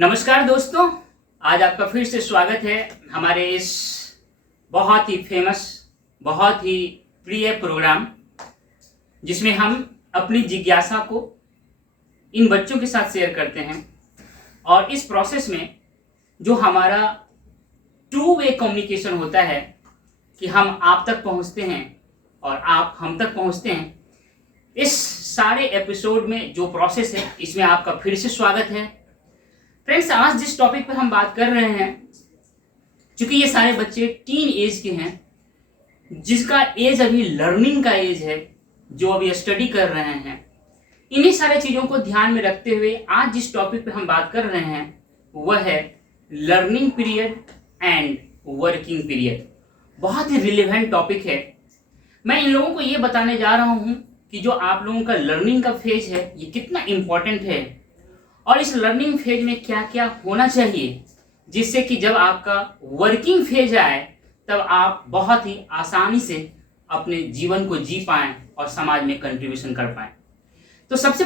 नमस्कार दोस्तों, आज आपका फिर से स्वागत है हमारे इस बहुत ही फेमस, बहुत ही प्रिय प्रोग्राम जिसमें हम अपनी जिज्ञासा को इन बच्चों के साथ शेयर करते हैं। और इस प्रोसेस में जो हमारा टू वे कम्युनिकेशन होता है कि हम आप तक पहुंचते हैं और आप हम तक पहुंचते हैं, इस सारे एपिसोड में जो प्रोसेस है इसमें आपका फिर से स्वागत है। फ्रेंड्स, आज जिस टॉपिक पर हम बात कर रहे हैं, क्योंकि ये सारे बच्चे टीन एज के हैं, जिसका एज अभी लर्निंग का एज है, जो अभी स्टडी कर रहे हैं, इन्हीं सारे चीज़ों को ध्यान में रखते हुए आज जिस टॉपिक पे हम बात कर रहे हैं वह है learning period and working period. बहुत ही रिलेवेंट टॉपिक है। मैं इन लोगों को ये बताने जा रहा हूँ कि जो आप लोगों का लर्निंग का फेज है ये कितना इम्पोर्टेंट है और इस लर्निंग फेज में क्या क्या होना चाहिए, जिससे कि जब आपका वर्किंग फेज आए तब आप बहुत ही आसानी से अपने जीवन को जी पाएं और समाज में कंट्रीब्यूशन कर पाएं। तो सबसे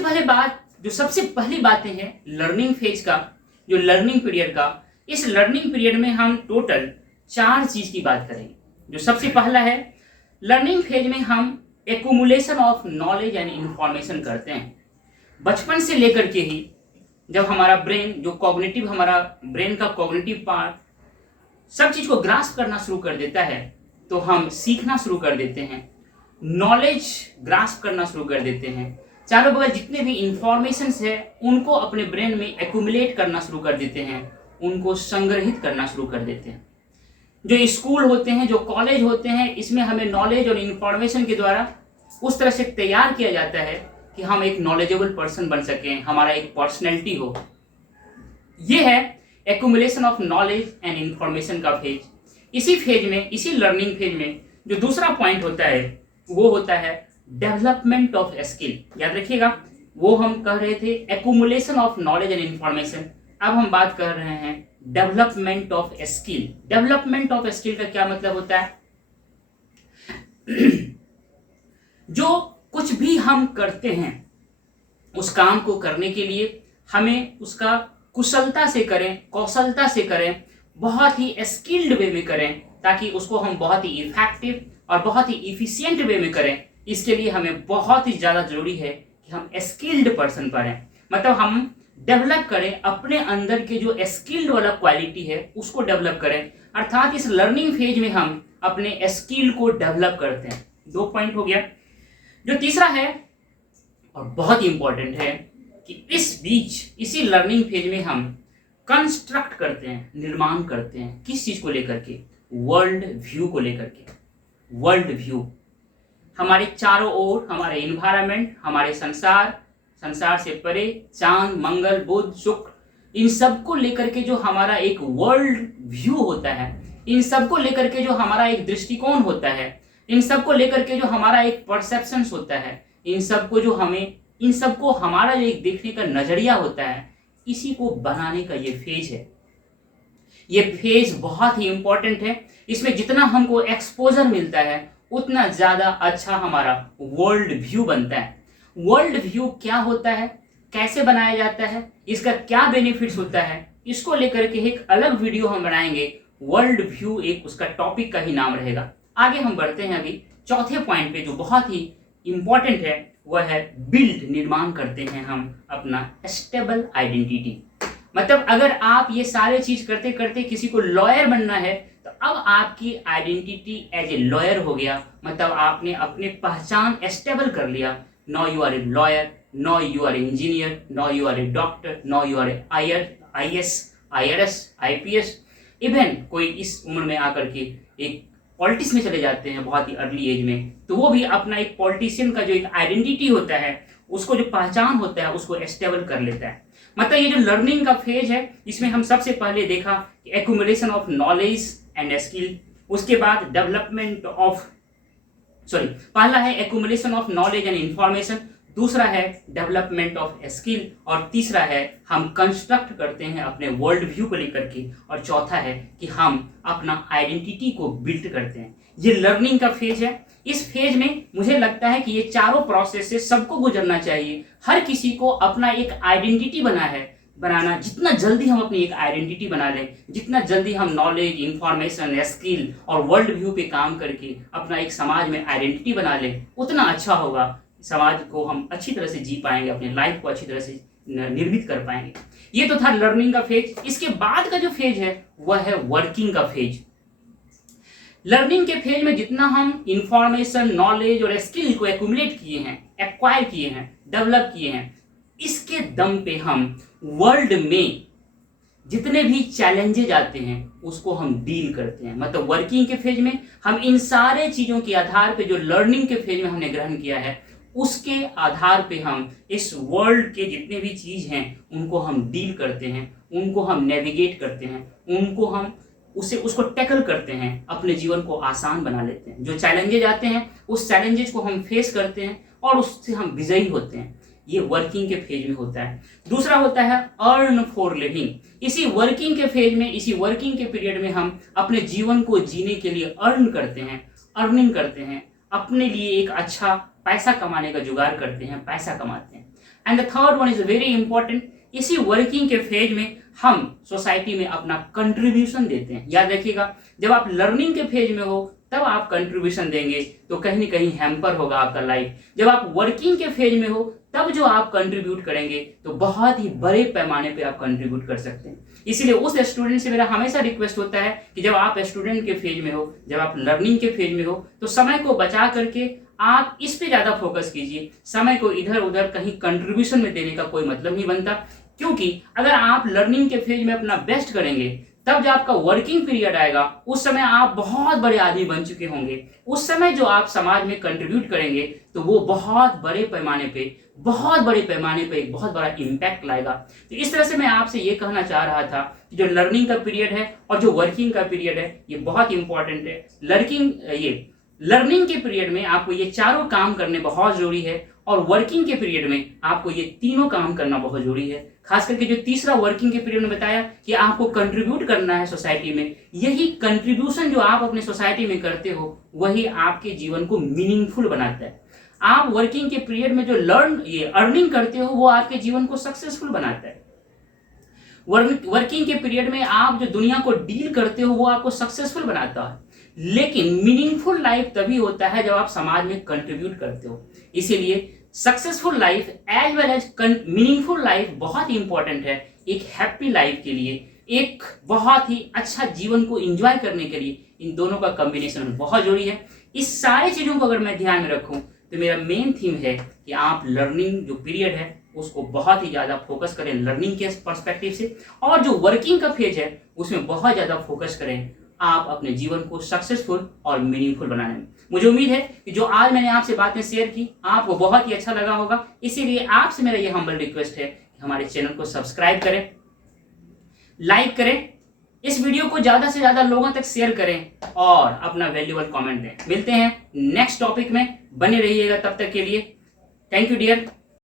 पहली बातें हैं लर्निंग फेज का, जो लर्निंग पीरियड का। इस लर्निंग पीरियड में हम टोटल 4 चीज़ की बात करेंगे। जो सबसे पहला है, लर्निंग फेज में हम accumulation of knowledge and information करते हैं। बचपन से लेकर के ही जब हमारा ब्रेन, जो कॉग्निटिव, हमारा ब्रेन का कॉग्निटिव पार्ट सब चीज़ को ग्रास्प करना शुरू कर देता है, तो हम सीखना शुरू कर देते हैं, नॉलेज ग्रास्प करना शुरू कर देते हैं। चारों बगल जितने भी इंफॉर्मेशंस है उनको अपने ब्रेन में एक्यूमुलेट करना शुरू कर देते हैं, उनको संग्रहित करना शुरू कर देते हैं। जो स्कूल होते हैं, जो कॉलेज होते हैं, इसमें हमें नॉलेज और इंफॉर्मेशन के द्वारा उस तरह से तैयार किया जाता है कि हम एक नॉलेजेबल पर्सन बन सकें, हमारा एक पर्सनैलिटी हो। ये है accumulation of knowledge and information का फेज। इसी फेज में, इसी लर्निंग फेज में जो दूसरा पॉइंट होता है वो होता है डेवलपमेंट ऑफ स्किल। याद रखिएगा, वो हम कह रहे थे accumulation of knowledge and information, अब हम बात कर रहे हैं development of skill. Development of skill का क्या मतलब होता है? जो कुछ भी हम करते हैं उस काम को करने के लिए हमें उसका कुशलता से करें, कौशलता से करें, बहुत ही स्किल्ड वे में करें, ताकि उसको हम बहुत ही इफेक्टिव और बहुत ही इफिशिएंट वे में करें। इसके लिए हमें बहुत ही ज़्यादा जरूरी है कि हम स्किल्ड पर्सन बनें, मतलब हम डेवलप करें अपने अंदर के जो स्किल्ड वाला क्वालिटी है उसको डेवलप करें। अर्थात इस लर्निंग फेज में हम अपने स्किल को डेवलप करते हैं। 2 पॉइंट हो गया। जो तीसरा है और बहुत ही इंपॉर्टेंट है कि इस बीच, इसी लर्निंग फेज में हम कंस्ट्रक्ट करते हैं, निर्माण करते हैं। किस चीज़ को लेकर के? वर्ल्ड व्यू को लेकर के। वर्ल्ड व्यू, हमारे चारों ओर हमारे इन्वायरमेंट, हमारे संसार, संसार से परे चांद, मंगल, बुध, शुक्र, इन सब को लेकर के जो हमारा एक वर्ल्ड व्यू होता है, इन सब को लेकर के जो हमारा एक दृष्टिकोण होता है, इन सब को लेकर के जो हमारा एक परसेप्शंस होता है, इन सबको हमारा जो एक देखने का नजरिया होता है, इसी को बनाने का ये फेज है। ये फेज बहुत ही इंपॉर्टेंट है। इसमें जितना हमको एक्सपोजर मिलता है उतना ज़्यादा अच्छा हमारा वर्ल्ड व्यू बनता है। वर्ल्ड व्यू क्या होता है, कैसे बनाया जाता है, इसका क्या बेनिफिट्स होता है, इसको लेकर के एक अलग वीडियो हम बनाएंगे। वर्ल्ड व्यू एक उसका टॉपिक का ही नाम रहेगा। आगे हम बढ़ते हैं अभी चौथे पॉइंट पे, जो बहुत ही इंपॉर्टेंट है, वह है बिल्ड, निर्माण करते हैं हम अपना स्टेबल आइडेंटिटी। मतलब अगर आप ये सारे चीज करते करते किसी को लॉयर बनना है, तो अब आपकी आइडेंटिटी एज ए लॉयर हो गया। मतलब आपने अपनी पहचान स्टेबल कर लिया। Now you are a lawyer, now you are a engineer, now you are a doctor, now you are a IAS, IRS, IPS। Even कोई इस उम्र में आकर के एक पॉलिटिक्स में चले जाते हैं बहुत ही अर्ली एज में, तो वो भी अपना एक पॉलिटिशियन का जो एक आइडेंटिटी होता है, उसको जो पहचान होता है, उसको एस्टेबल कर लेता है। मतलब ये जो लर्निंग का फेज है, इसमें हम सबसे पहले देखा कि accumulation of knowledge and skill, उसके बाद पहला है accumulation of knowledge and information, दूसरा है डेवलपमेंट ऑफ स्किल, और तीसरा है हम कंस्ट्रक्ट करते हैं अपने वर्ल्ड व्यू को लेकर के, और चौथा है कि हम अपना आइडेंटिटी को बिल्ड करते हैं। ये लर्निंग का फेज है। इस फेज में मुझे लगता है कि ये चारों प्रोसेस से सबको गुजरना चाहिए। हर किसी को अपना एक आइडेंटिटी बनाना, जितना जल्दी हम अपनी एक आइडेंटिटी बना लें, जितना जल्दी हम नॉलेज, इंफॉर्मेशन, स्किल और वर्ल्ड व्यू पे काम करके अपना एक समाज में आइडेंटिटी बना लें, उतना अच्छा होगा। समाज को हम अच्छी तरह से जी पाएंगे, अपनी लाइफ को अच्छी तरह से निर्मित कर पाएंगे। ये तो था लर्निंग का फेज। इसके बाद का जो फेज है वह है वर्किंग का फेज। लर्निंग के फेज में जितना हम इंफॉर्मेशन, नॉलेज और स्किल को एक्यूमुलेट किए हैं, एक्वायर किए हैं, डेवलप किए हैं, इसके दम पे हम वर्ल्ड में जितने भी चैलेंजेज आते हैं उसको हम डील करते हैं। मतलब वर्किंग के फेज में हम इन सारे चीजों के आधार पे जो लर्निंग के फेज में हमने ग्रहण किया है उसके आधार पे हम इस वर्ल्ड के जितने भी चीज हैं उनको हम डील करते हैं, उनको हम नेविगेट करते हैं, उनको हम उसको टैकल करते हैं, अपने जीवन को आसान बना लेते हैं। जो चैलेंजेज आते हैं उस चैलेंजेज को हम फेस करते हैं और उससे हम विजयी होते हैं। ये वर्किंग के फेज में होता है। दूसरा होता है अर्न फॉर लिविंग। इसी वर्किंग के फेज में, इसी वर्किंग के पीरियड में हम अपने जीवन को जीने के लिए अर्न करते हैं, अर्निंग करते हैं, अपने लिए एक अच्छा पैसा कमाने का जुगाड़ करते हैं, पैसा कमाते हैं। And the third one is very important. इसी वर्किंग के फेज में हम सोसाइटी में अपना कंट्रीब्यूशन देते हैं। याद रखिएगा, जब आप लर्निंग के फेज में हो तब आप कंट्रीब्यूशन देंगे तो कहीं ना कहीं हैम्पर होगा आपका लाइफ। जब आप वर्किंग के फेज में हो तब जो आप कंट्रीब्यूट करेंगे तो बहुत ही बड़े पैमाने पे आप कंट्रीब्यूट कर सकते हैं। इसीलिए उस स्टूडेंट से मेरा हमेशा रिक्वेस्ट होता है कि जब आप स्टूडेंट के फेज में हो, जब आप लर्निंग के फेज में हो, तो समय को बचा करके आप इस पे ज्यादा फोकस कीजिए। समय को इधर उधर कहीं कंट्रीब्यूशन में देने का कोई मतलब नहीं बनता, क्योंकि अगर आप लर्निंग के फेज में अपना बेस्ट करेंगे तब जब आपका वर्किंग पीरियड आएगा उस समय आप बहुत बड़े आदमी बन चुके होंगे। उस समय जो आप समाज में कंट्रीब्यूट करेंगे तो वो बहुत बड़े पैमाने पे एक बहुत बड़ा इम्पैक्ट लाएगा। तो इस तरह से मैं आपसे ये कहना चाह रहा था कि जो लर्निंग का पीरियड है और जो वर्किंग का पीरियड है ये बहुत इंपॉर्टेंट है। लर्निंग के पीरियड में आपको ये चारों काम करने बहुत जरूरी है और वर्किंग के पीरियड में आपको ये तीनों काम करना बहुत जरूरी है। खास करके जो तीसरा वर्किंग के पीरियड में बताया कि आपको कंट्रीब्यूट करना है सोसाइटी में, यही कंट्रीब्यूशन जो आप अपने सोसाइटी में करते हो वही आपके जीवन को मीनिंगफुल बनाता है। आप वर्किंग के पीरियड में जो अर्निंग करते हो वो आपके जीवन को सक्सेसफुल बनाता है। वर्किंग के पीरियड में आप जो दुनिया को डील करते हो वो आपको सक्सेसफुल बनाता है। लेकिन मीनिंगफुल लाइफ तभी होता है जब आप समाज में कंट्रीब्यूट करते हो। इसीलिए successful life as well as meaningful life बहुत इंपॉर्टेंट है। एक हैप्पी लाइफ के लिए, एक बहुत ही अच्छा जीवन को एंजॉय करने के लिए इन दोनों का कॉम्बिनेशन बहुत जरूरी है। इस सारी चीजों को अगर मैं ध्यान में रखूं तो मेरा मेन थीम है कि आप लर्निंग जो पीरियड है उसको बहुत ही ज्यादा फोकस करें लर्निंग के पर्सपेक्टिव से, और जो वर्किंग का फेज है उसमें बहुत ज्यादा फोकस करें आप अपने जीवन को सक्सेसफुल और मीनिंगफुल बनाने में। मुझे उम्मीद है कि जो आज मैंने आपसे बातें शेयर की आपको बहुत ही अच्छा लगा होगा। इसीलिए आपसे मेरा ये हम्बल रिक्वेस्ट है कि हमारे चैनल को सब्सक्राइब करें, लाइक करें, इस वीडियो को ज्यादा से ज्यादा लोगों तक शेयर करें और अपना वैल्यूएबल कमेंट दें। मिलते हैं नेक्स्ट टॉपिक में, बने रहिएगा तब तक के लिए। Thank you dear.